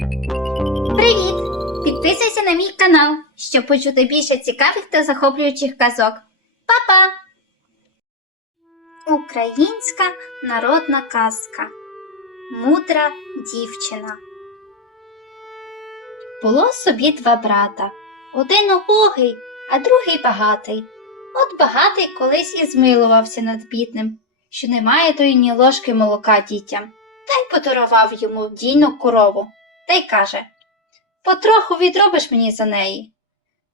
Привіт! Підписуйся на мій канал, щоб почути більше цікавих та захоплюючих казок. Па-па! Українська народна казка Мудра дівчина. Було собі два брата. Один убогий, а другий багатий. От багатий колись і змилувався над бідним, що немає тої ні ложки молока дітям, та й подарував йому дійну корову, та й каже Потроху відробиш мені за неї.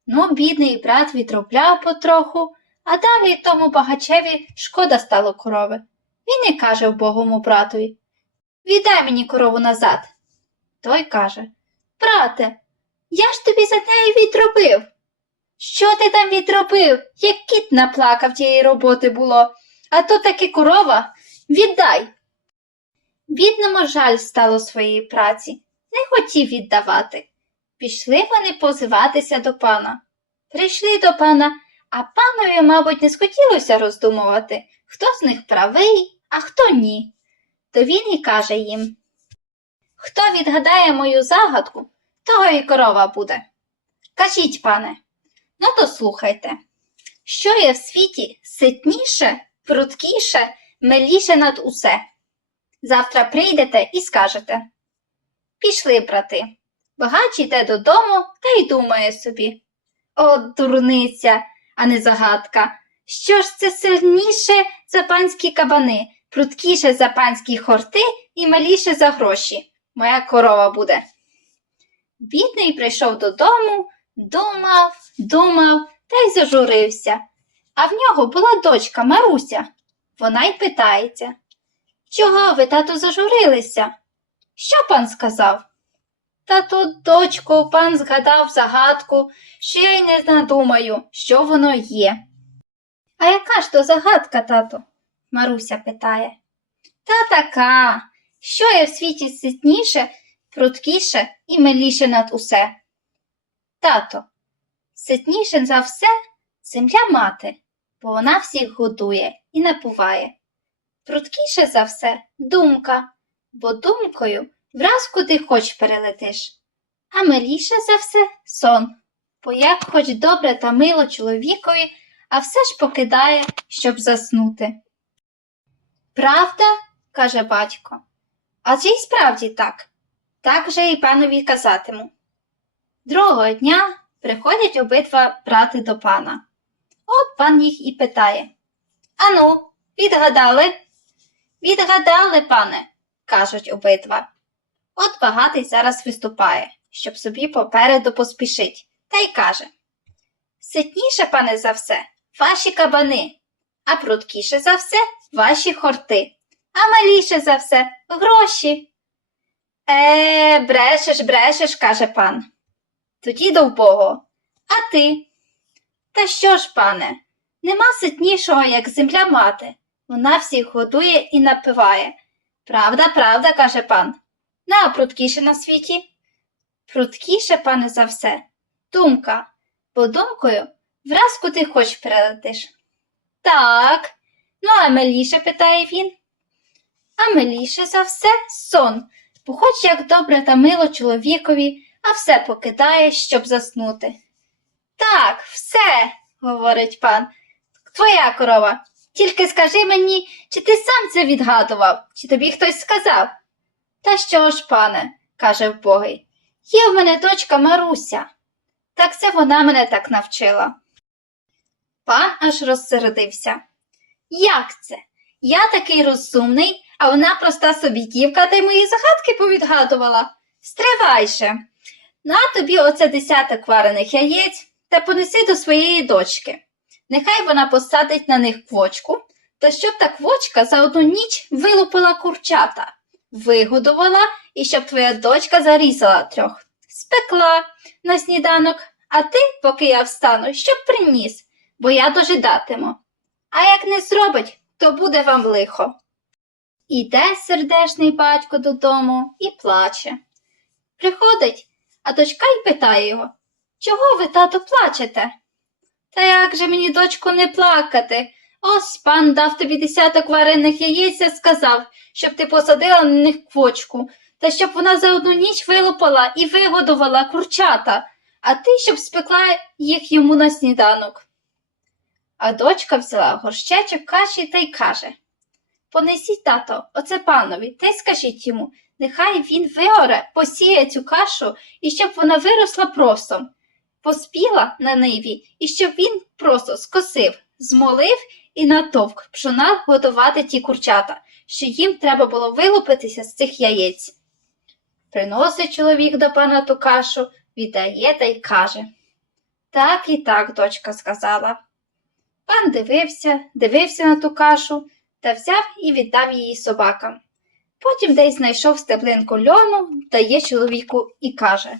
Ну, бідний брат відробляв потроху, а далі тому багачеві шкода стало корови. Він і каже вбогому братові Віддай мені корову назад. Той каже Брате, я ж тобі за неї відробив. Що ти там відробив? Як кіт наплакав тієї роботи було, а то таки корова віддай. Бідному жаль стало своєї праці, не хотів віддавати. Пішли вони позиватися до пана. Прийшли до пана, а панові, мабуть, не схотілося роздумувати, хто з них правий, а хто ні. То він і каже їм Хто відгадає мою загадку, того і корова буде. Кажіть, пане, ну то слухайте, що є в світі ситніше, прудкіше, миліше над усе. Завтра прийдете і скажете. Пішли, брати. Багач йде додому та й думає собі. О, дурниця, а не загадка. Що ж це сильніше за панські кабани, прудкіше за панські хорти і маліше за гроші. Моя корова буде. Бідний прийшов додому, думав, думав та й зажурився. А в нього була дочка Маруся. Вона й питається. Чого ви, тату, зажурилися? Що пан сказав? Та тут, дочко, пан згадав загадку, що я й не надумаю, що воно є. А яка ж то загадка, тату? Маруся питає. Та така, що є в світі ситніше, прудкіше і миліше над усе. Тато, ситніше за все земля мати, бо вона всіх годує і напуває. Прудкіше за все думка, бо думкою враз куди хоч перелетиш. А миліше за все сон, бо як хоч добре та мило чоловікові, а все ж покидає, щоб заснути. Правда? каже батько. Адже й справді так. Так же і панові казатиму. Другого дня приходять обидва брати до пана. От пан їх і питає Ану, відгадали? Відгадали, пане, кажуть обидва. От багатий зараз виступає, щоб собі попереду поспішить, та й каже Ситніше, пане, за все, ваші кабани, а прудкіше за все ваші хорти, а маліше за все гроші. Е, брешеш, брешеш, каже пан. Тоді до вбого. А ти? Та що ж, пане, нема ситнішого, як земля мати. Вона всіх годує і напиває. Правда, правда, каже пан. На, прудкіше на світі. Прудкіше, пане, за все, думка, бо думкою враз куди хоч перелетиш. Так, ну а миліше, питає він. А миліше за все сон, бо хоч як добре та мило чоловікові, а все покидає, щоб заснути. Так, все, говорить пан, твоя корова. Тільки скажи мені, чи ти сам це відгадував, чи тобі хтось сказав? Та що ж, пане, каже вбогий, є в мене дочка Маруся. Так це вона мене так навчила. Пан аж розсердився. Як це? Я такий розумний, а вона проста собі дівка та й мої загадки повідгадувала. Стривайше. На тобі оце десяток варених яєць та понеси до своєї дочки. Нехай вона посадить на них квочку, та щоб та квочка за одну ніч вилупила курчата, вигодувала і щоб твоя дочка зарізала трьох, спекла на сніданок, а ти, поки я встану, щоб приніс, бо я дожидатиму. А як не зробить, то буде вам лихо. Іде сердешний батько додому і плаче. Приходить, а дочка й питає його Чого ви, тато, плачете? Та як же мені, дочко, не плакати? Ось пан дав тобі десяток варених яєць і сказав, щоб ти посадила на них квочку. та щоб вона за одну ніч вилупала і вигодувала курчата, а ти щоб спекла їх йому на сніданок. А дочка взяла горщечок каші та й каже Понесіть, тато, оце панові, та й скажіть йому, нехай він виоре, посіє цю кашу і щоб вона виросла просом, поспіла на ниві, і щоб він просто скосив, змолив і натовк пшона годувати ті курчата, що їм треба було вилупитися з цих яєць. Приносить чоловік до пана ту кашу, віддає та й каже. Так і так, дочка сказала. Пан дивився, дивився на ту кашу та взяв і віддав її собакам. Потім десь знайшов стеблинку льону, дає чоловіку і каже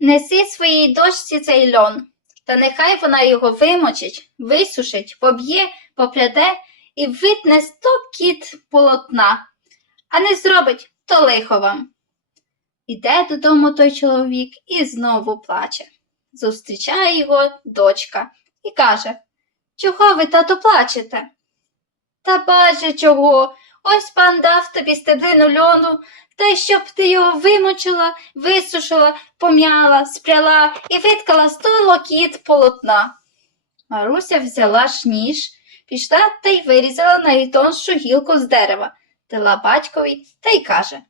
Неси своїй дочці цей льон, та нехай вона його вимочить, висушить, поб'є, попряде і витне сто кіт полотна, а не зробить, то лихо вам. Іде додому той чоловік і знову плаче. Зустрічає його дочка і каже Чого ви, тато, плачете? Та баже чого. Ось пан дав тобі стеблину льону, та й щоб ти його вимочила, висушила, пом'яла, спряла і виткала сто локіт полотна. Маруся взяла ж ніж, пішла та й вирізала найтоншу гілку з дерева, дала батькові та й каже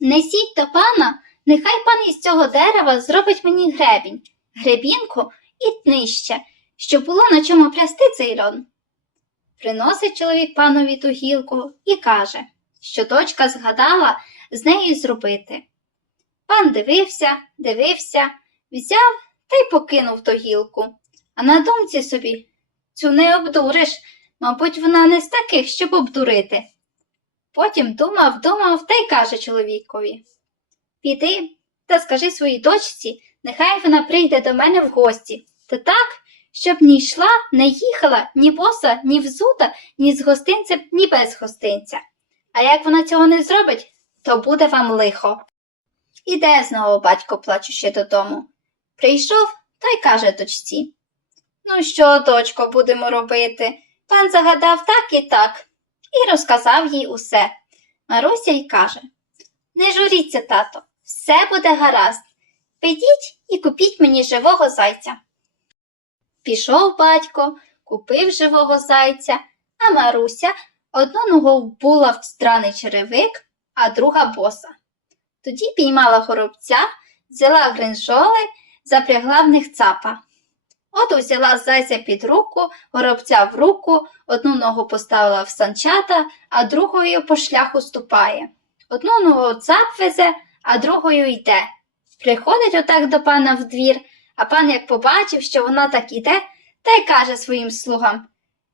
Несіть до пана, нехай пан із цього дерева зробить мені гребінь, гребінку і днище, щоб було на чому плясти цей льон. Приносить чоловік панові ту гілку і каже, що дочка згадала з нею зробити. Пан дивився, дивився, взяв та й покинув ту гілку. А на думці собі цю не обдуриш, мабуть, вона не з таких, щоб обдурити. Потім думав, думав та й каже чоловікові Піди та скажи своїй дочці, нехай вона прийде до мене в гості, та так, щоб ні йшла, не їхала ні боса, ні взута, ні з гостинцем, ні без гостинця. А як вона цього не зробить, то буде вам лихо. Іде знову батько плачучи додому. Прийшов та й каже дочці. Ну що, дочко, будемо робити? Пан загадав так і так, і розказав їй усе. Маруся й каже Не журіться, тато, все буде гаразд. Підіть і купіть мені живого зайця. Пішов батько, купив живого зайця, а Маруся одну ногу вбула в странний черевик, а друга боса. Тоді піймала горобця, взяла гринжоли, запрягла в них цапа. От взяла зайця під руку, горобця в руку, одну ногу поставила в санчата, а другою по шляху ступає. Одну ногу цап везе, а другою йде. Приходить отак до пана в двір, а пан як побачив, що вона так іде, та й каже своїм слугам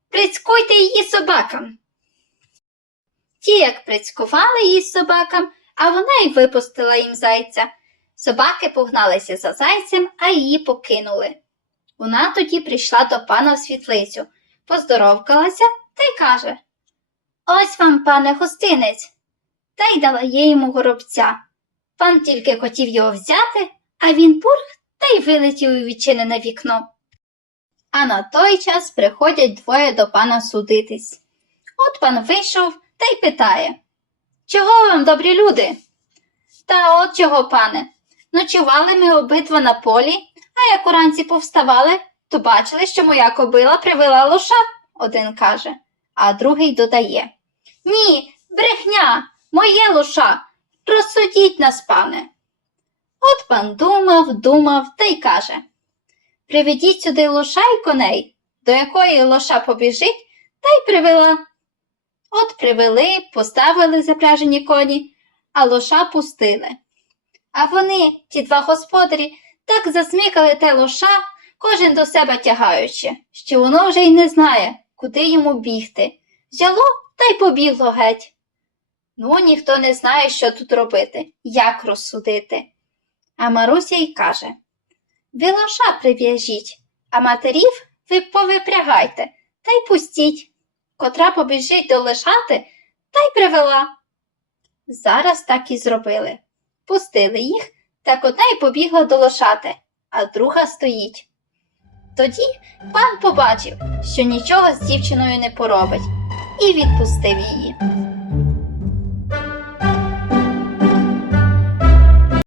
Прицькуйте її собакам. Ті, як прицькували її собакам, а вона й випустила їм зайця. Собаки погналися за зайцем, а її покинули. Вона тоді прийшла до пана в світлицю, поздоровкалася та й каже Ось вам, пане гостинець, та й дала їй йому горобця. Пан тільки хотів його взяти, а він пурх та й вилетів у відчинене вікно. А на той час приходять двоє до пана судитись. От пан вийшов та й питає Чого вам, добрі люди? Та от чого, пане. Ночували ми обидва на полі, а як уранці повставали, то бачили, що моя кобила привела лоша, один каже, а другий додає Ні, брехня, моє лоша, розсудіть нас, пане. От пан думав, думав та й каже Приведіть сюди лоша й коней, до якої лоша побіжить, та й привела. От привели, поставили запряжені коні, а лоша пустили. А вони, ті два господарі, так засмикали те лоша, кожен до себе тягаючи, що воно вже й не знає, куди йому бігти. Взяло та й побігло геть. Ну, ніхто не знає, що тут робити, як розсудити. А Маруся й каже Ви лоша прив'яжіть, а матерів ви повипрягайте та й пустіть. Котра побіжить до лишати та й привела. Зараз так і зробили. Пустили їх, так одна й побігла до лошати, а друга стоїть. Тоді пан побачив, що нічого з дівчиною не поробить, і відпустив її.